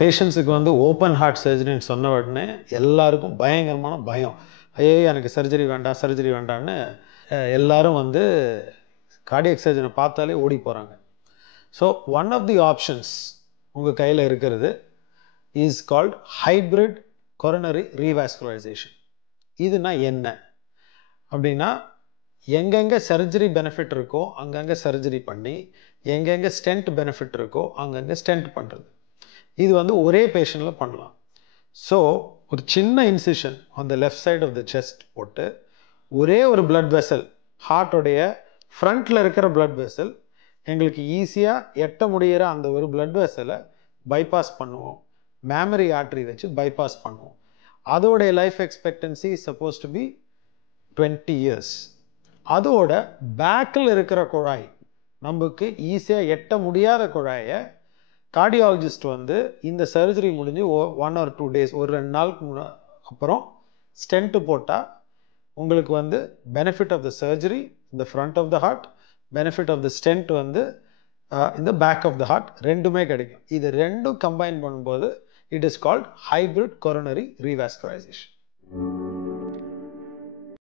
பேஷண்ட்ஸுக்கு வந்து open heart சர்ஜரின்னு சொன்ன உடனே எல்லாருக்கும் பயங்கரமான பயம். ஐயோ எனக்கு சர்ஜரி வேண்டாம் சர்ஜரி வேண்டான்னு எல்லாரும் வந்து கார்டியக் சர்ஜனை பார்த்தாலே ஓடி போகிறாங்க. So one of the options உங்கள் கையில் இருக்கிறது is called hybrid coronary revascularization. இதுனா என்ன அப்படின்னா, எங்கெங்கே சர்ஜரி பெனிஃபிட் இருக்கோ அங்கங்கே சர்ஜரி பண்ணி, எங்கெங்கே ஸ்டென்ட் பெனிஃபிட் இருக்கோ அங்கங்கே ஸ்டென்ட் பண்ணுறது. இது வந்து ஒரே பேஷண்ட்டில் பண்ணலாம். ஸோ ஒரு சின்ன incision on the left side of the chest போட்டு ஒரே ஒரு பிளட் வெசல், ஹார்ட்டோடைய ஃப்ரண்ட்டில் இருக்கிற பிளட் வெசல் எங்களுக்கு ஈஸியாக எட்ட முடிகிற அந்த ஒரு பிளட் வெசலை பைபாஸ் பண்ணுவோம். மேமரி ஆர்ட்ரி வச்சு பைபாஸ் பண்ணுவோம். அதோடைய life expectancy suppose to be 20 years. அதோட பேக்கில் இருக்கிற குழாய், நமக்கு ஈஸியாக எட்ட முடியாத குழாயை கார்டியாலஜிஸ்ட் வந்து இந்த சர்ஜரி முடிஞ்சு 1 or 2 days, ஒரு 2 நாளுக்கு அப்புறம் ஸ்டென்ட் போட்டால் உங்களுக்கு வந்து பெனிஃபிட் ஆஃப் த சர்ஜரி இந்த front of the heart, benefit of the stent வந்து இந்த பேக் ஆஃப் த ஹார்ட் ரெண்டுமே கிடைக்கும். இது ரெண்டும் கம்பைன் பண்ணும்போது it is called hybrid coronary ரீவாஸ்குலரைசேஷன்.